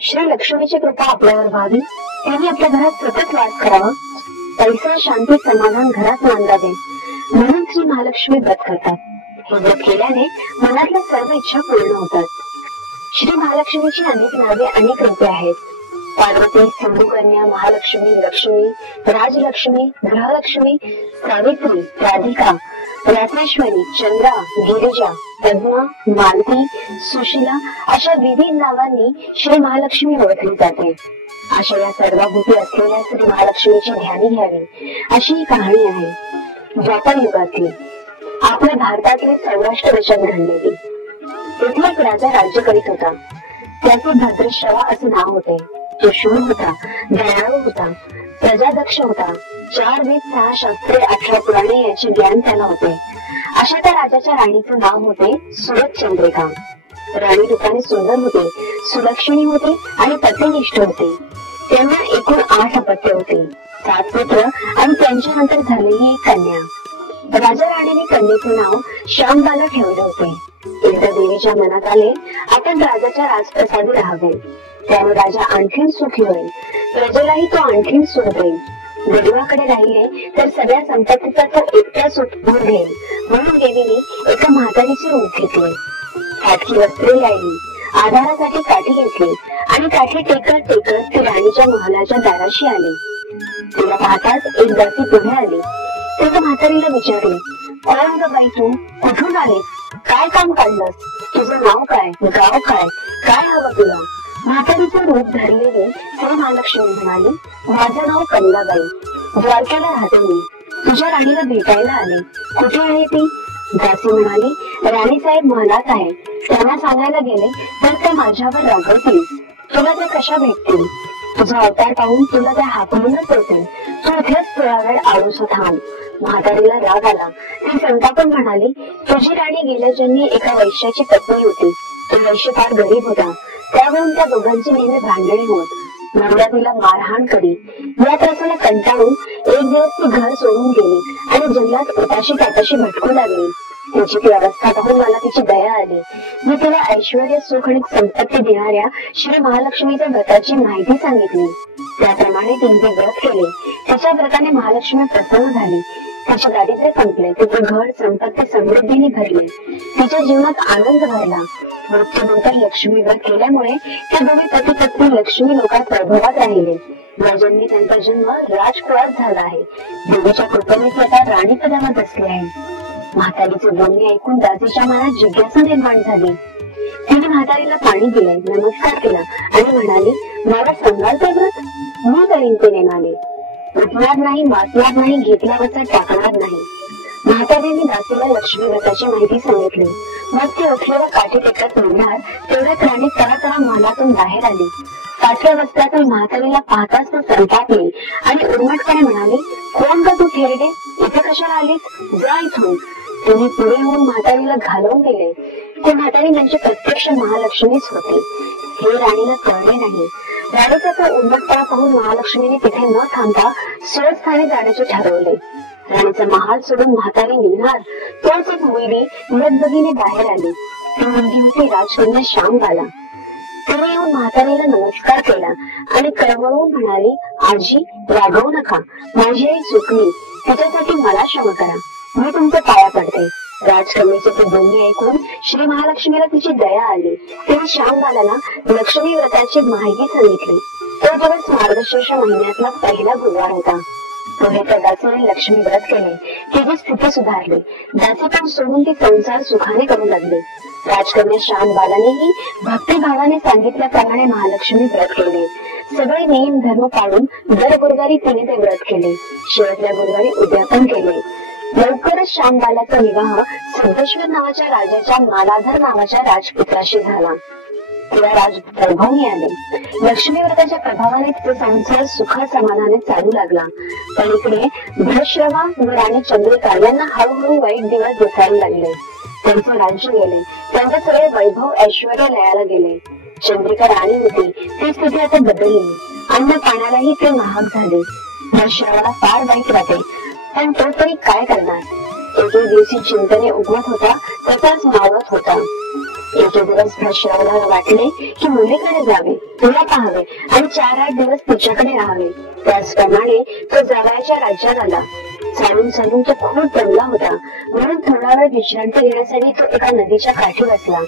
श्री लक्ष्मीची कृपा आपल्यावर व्हावी, त्यांनी आपल्या घरात सतत वास करावा, पैसा शांती समाधान घरात नांदावे म्हणून श्री महालक्ष्मी व्रत करतात. हे व्रत केल्याने मनातल्या सर्व इच्छा पूर्ण होतात. श्री महालक्ष्मीची अनेक नावे अनेक रूपे आहेत. पार्वती, सिंधुकन्या, महालक्ष्मी, लक्ष्मी, राजलक्ष्मी, गृहलक्ष्मी, सावित्री, राधिका, रात्रेश्वरी, चंद्रा, गिरिजा, पद्मा, मालती, सुशीला अशा विविध नावांनी श्री महालक्ष्मी ओळखली जाते. अशा या सर्वभूती असलेल्या श्री महालक्ष्मीची ध्यानी घ्यावी अशी ही कहाणी आहे. द्वापर युगातली, आपल्या भारतातील सौराष्ट्र देशात घडलेली. तेथे एक राजा राज्य करीत होता. त्याचे भद्रश्रवा असे नाव होते. तो शूर होता, दयाळू होता, प्रजादक्ष होता. 4 वेद, 6 शास्त्रे, 18 पुराणे याचे ज्ञान त्याला होते. अशा त्या राजाच्या राणीचे नाव होते सुरतचंद्रिका. राणी रूपाने सुंदर होते, सुलक्षणी होते आणि पतिनिष्ठ होते. त्यांना एकूण 8 अपत्य होते, 7 पुत्र आणि त्यांच्यानंतर झालेली एक कन्या. राजा राणीने कन्येचे नाव श्यामबाला ठेवले होते. एकदा देवीच्या मनात आले आपण राजाच्या राजप्रसादी राहावे, त्यामुळे राजा आणखीन सुखी होईल, प्रजेलाही तो आणखीन सुख देईल. गरीबाकडे राहिले तर सगळ्या संपत्तीचा तो एकटाच उपभोग घेईल म्हणून देवीने एका म्हातारीचे रूप घेतले. फाटकी वस्त्रे लावली, आधारासाठी काठी घेतली आणि काठी टेकत टेकत ती राणीच्या महालाच्या दाराशी आली. तिला पाहताच एक दासी पुढे आली. त्याच्या म्हातारीला विचारले, कोण ग बाई तू, कुठून आलीस, काय काम काढलंस, तुझं नाव काय, गाव काय, काय हवं तुला? म्हातारीचं रूप धरलेली श्री महालक्ष्मी म्हणाली, माझं नाव कमलाबाई, द्वारकेला राहते मी, तुझ्या राणीला भेटायला आले, कुठे आहे ती? दासी म्हणाली, राणीसाहेब महालात आहे, त्यांना सांगायला गेले तर ते माझ्यावर रागवतील, तुला ते कशा भेटतील? तुझा अवतार पाहून तुला त्या हाकलूनच येतील, तू इथेच थोडा वेळ आळूस थांब. म्हातारीला राग आला. ती संतापून म्हणाली, तुझी राणी गेल्या जन्मी एका वैश्याची पत्नी होती. तो वैश्य फार गरीब होता, त्यावरून त्या दोघांची नेहमी भांडणी होत. नवरा तिला मारहाण करी. या त्रासाला कंटाळून एक दिवस ती घर सोडून गेली आणि जंगलात उपाशी तापाशी भटकू लागली. तिची ती अवस्था पाहून मला तिची दया आली. मी तिला ऐश्वर्य, सुख आणि संपत्ती देणाऱ्या श्री महालक्ष्मीच्या व्रताची माहिती सांगितली. त्याप्रमाणे तिने ते व्रत केले. त्याच्या व्रताने महालक्ष्मी प्रसन्न झाली. तिचे दारिद्र्य संपले, तिचे घर संपत्ती समृद्धीने भरले, तिच्या जीवनात आनंद भरला. मृत्यूनंतर लक्ष्मी व्रत केल्यामुळे त्या दोन्ही पती पत्नी लक्ष्मी लोकात वैभवात राहिले. या जन्मी त्यांचा जन्म राजकुळात झाला आहे. देवीच्या कृपेने ती आता राणी पदावर बसली आहे. म्हातारीचे बोलणे ऐकून दासीच्या मनात जिज्ञासा निर्माण झाली. तिने म्हातारीला पाणी दिले, नमस्कार केला आणि म्हणाली, मला सांगाल ते व्रत? मी करीन ते नेमाने, उठणार नाही, वाचणार नाही, घेतल्यावरचा टाकणार नाही. म्हातारीने दासीला लक्ष्मी व्रताची माहिती सांगितली. मग ती उठलेल्या काठी टेकत निघणार तेवढ्यात राणी तरा महालातून बाहेर आली. पाठव्या वस्त्रातून म्हातारीला पाहताच तो संतापली आणि उर्मटपणे म्हणाली, कोण का तू थेरडे, इथे कशाला आलीस, जा इथून. तिने पुढे होऊन म्हातारीला घालवून दिले. ती म्हातारी म्हणजे प्रत्यक्ष महालक्ष्मीच होती. हे राणीला कळले नाही. राणीचा तो उर्मटपणा पाहून महालक्ष्मीने तिथे न थांबता स्वस्थानी जाण्याचे ठरवले. राणीचा महाल सोडून म्हातारी निघणार तोच एक मुलगी मृतबगीने बाहेर आली. ती मुलगी होती राजकन्या श्यामबाला. तिने येऊन म्हातारीला नमस्कार केला आणि कळवळून म्हणाली, आजी रागवू नका, माझी आई चुकली, तिच्यासाठी मला क्षमा करा, मी तुमच्या पाया पडते. राजकन्याचे ते बोलणे ऐकून श्री महालक्ष्मीला तिची दया आली. तिने श्यामबालाला लक्ष्मी व्रताची माहिती सांगितली. तो दिवस मार्गशीर्ष महिन्यातला पहिला गुरुवार होता. पुढे त्या दासीने लक्ष्मी व्रत केले. तिची स्थिती सुधारली. दासीपण सोडून ती संसार सुखाने करू लागली. राजकन्या श्यामबालानेही भक्तिभावाने सांगितल्याप्रमाणे महालक्ष्मी व्रत केले. सगळे नियम धर्म पाळून दर गुरुवारी तिने ते व्रत केले. शेवटल्या गुरुवारी उद्यापन केले. लवकरच श्यामबालाचा विवाह सिद्धेश्वर नावाच्या राजाच्या मालाधर नावाच्या राजपुत्राशी झाला. तिला राजवैभव मिळाले. लक्ष्मी व्रताच्या प्रभावाने तिचा संसार सुख समाधाने चालू लागला. पण इकडे भ्रश्रवा व राणी चंद्रिका यांना हळूहळू वाईट दिवस दिसायला लागले. त्यांचे राज्य गेले. त्यांचे सगळे वैभव ऐश्वर्य लयाला गेले. चंद्रिका राणी होती ती स्थिती आता बदलली. अन्न पाण्यालाही ते महाग झाले. भ्रश्रवाला फार वाईट वाटे, पण तो तरी काय करणार. एके दिवशी चिंतने उगवत होता तसाच मावळत होता. एके दिवस भ्रश्रावला वाटले की मुलीकडे जावे, तिला पाहावे आणि 4-8 दिवस तिच्याकडे राहावे. त्याचप्रमाणे तो जावयाच्या राज्यात आला. चालून चालून तो खूप दमला होता, म्हणून थोडा वेळ विश्रांती घेण्यासाठी तो एका नदीच्या काठी बसला.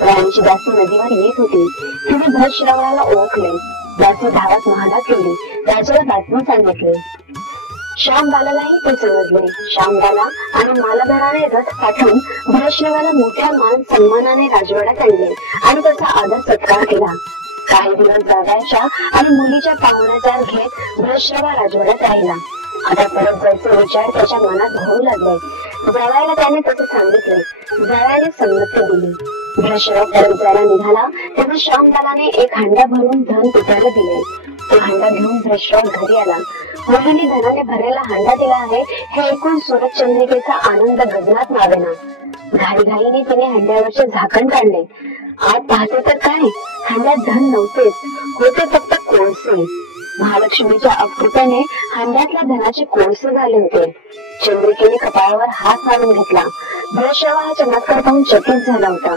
राणीची दासी नदीवर येत होती. तिने भ्रश्रावळाला ओळखले. दासी धावत महालात गेली, राजाला बातमी सांगितली. श्यामबालालाही ते समजले. श्यामबाला आणि मालाधाराने रथ पाठवून भ्रश्रावाला मोठ्या मान सन्मानाने राजवाड्यात आणले आणि त्याचा आदर सत्कार केला. काही दिवस जावयाच्या आणि मुलीच्या पाहुण्याचा घेत भ्रश्रावा राजवाड्यात राहिला. आता परत जायचे विचार त्याच्या मनात होऊ लागले. जावयाला त्याने तसे सांगितले. जावयाने संमती दिली. भ्रश्राव परत जायला निघाला तेव्हा श्यामबालाने एक हांडा भरून धन पित्याला दिले. तो हांडा घेऊन भ्रश्राव घरी आला. मुलीने धनाने भरलेला हांडा दिला आहे हे ऐकून सूरजचंद्रिकेचा आनंद गगनात मावेना. घाईघाईने तिने हांड्यावरचे झाकण काढले. आत पाहते तर काय, हांड्यात धन नव्हतेच, होते फक्त कोळसे. महालक्ष्मीच्या अकृपेने हांड्यातल्या धनाचे कोळसे झाले होते. चंद्रिकेने कपाळावर हात मारून घेतला. भ्रश्राव हा चमत्कार पाहून चकित झाला होता.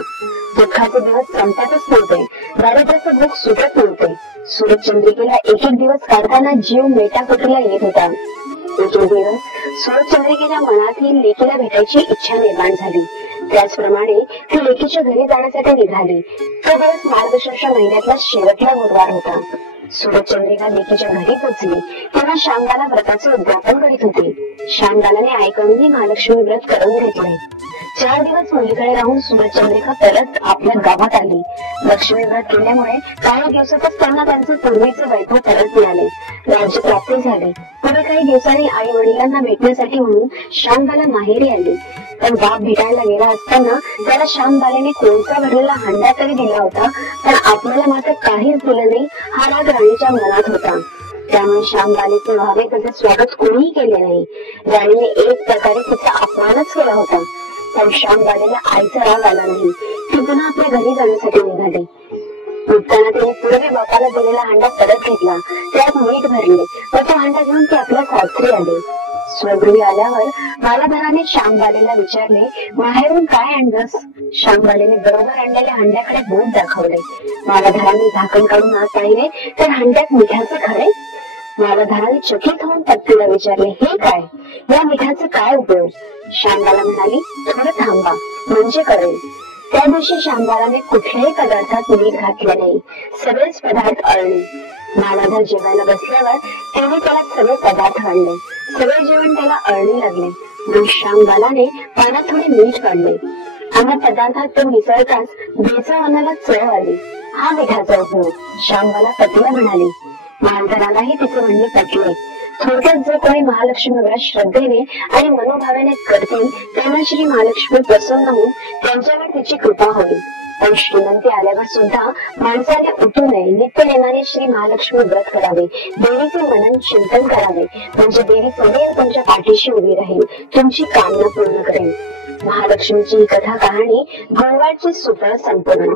दुःखाचे दिवस संपतच नव्हते, दारिद्र्याचे दुःख सुटत नव्हते. सूरजचंद्रिकेला एक एक दिवस काढताना जीव मेटाकुटीला येत होता. एक एक दिवस सूरजचंद्रिकेच्या मनातही लेकीला भेटायची इच्छा निर्माण झाली. त्याचप्रमाणे ती लेकीच्या घरी जाण्यासाठी निघाली. तो दिवस मार्गशीर्ष महिन्यातला शेवटला गुरुवार होता. सूरजचंद्रिका लेकीच्या घरी पोहोचली तेव्हा श्यामबाला व्रताचे उद्यापन करीत होती. श्यामबालाने आईकडूनही महालक्ष्मी व्रत करून घेतले. 4 दिवस मुलीकडे राहून सूरजचंद्रिका परत आपल्या गावात आली. लक्ष्मी व्रत केल्यामुळे काही दिवसातच त्यांना त्यांचे पूर्वीचे वैभव परत मिळाले. राज्य प्राप्ती झाले. पुढे काही दिवसांनी आई वडिलांना भेटण्यासाठी म्हणून श्यामबाला माहेरी आली. पण बाप भेटायला गेला असताना त्याला श्यामबालेने कोळसा भरलेला हांडा तरी दिला होता, पण आपल्याला मात्र काहीच दिलं नाही हा राग राणीच्या मनात होता. त्यामुळे श्यामबालेचे व्हावे त्याचे स्वागत कोणीही केले नाही. राणीने एक प्रकारे तिचा अपमानच केला होता. पण श्यामबालेला आईचा राग आला नाही. ती पुन्हा आपल्या घरी जाण्यासाठी निघाली. निघताना तिने पूर्वी बापाला दिलेला हांडा परत घेतला, त्यात मीठ भरले व तो हांडा घेऊन ती आपल्या सासरी आली. स्वगृही आल्यावर मालाधाराने श्यामबालेला विचारले, माहेरून काय आणलंस? श्यामबालेने बरोबर आणलेल्या हांड्याकडे बोट दाखवले. मालाधाराने झाकण काढून आत पाहिले तर हांड्यात मिठाचे खडे. मालाधाराने चकित होऊन पत्नीला विचारले, हे काय? या मिठाचे काय उपयोग? श्यामबाला म्हणाली, थोडं थांबा म्हणजे कळेल. त्या दिवशी श्यामबालाने कुठल्याही पदार्थात मीठ घातले नाही. सगळेच पदार्थ अळले. मालाधार जेवायला बसल्यावर त्याने त्याला सगळे पदार्थ आणले. सगळे जेवण त्याला अळणी लागले. मग श्यामबालाने पाण्यात थोडे मीठ काढले. अन्य पदार्थात ते मिसळताच भेसळ अन्नाला चव आली. हा मिठाचा उपयोग. श्यामबाला पतीला म्हणाली. मालधारालाही तिचे म्हणणे पटले. थोडक्यात जो कोणी महालक्ष्मी व्रत श्रद्धेने आणि मनोभावाने करतील त्यांना श्री महालक्ष्मी प्रसन्न होऊन त्यांच्यावर तिची कृपा होईल. पण श्रीमंती आल्यावर सुद्धा माणसाने उठू नये. नित्यनेमाने श्री महालक्ष्मी व्रत करावे. देवीचे मनन चिंतन करावे, म्हणजे देवी सदैव तुमच्या पाठीशी उभी राहील, तुमची कामना पूर्ण करेल. महालक्ष्मीची ही कथा कहाणी गुरुवारची सुपर संपूर्ण.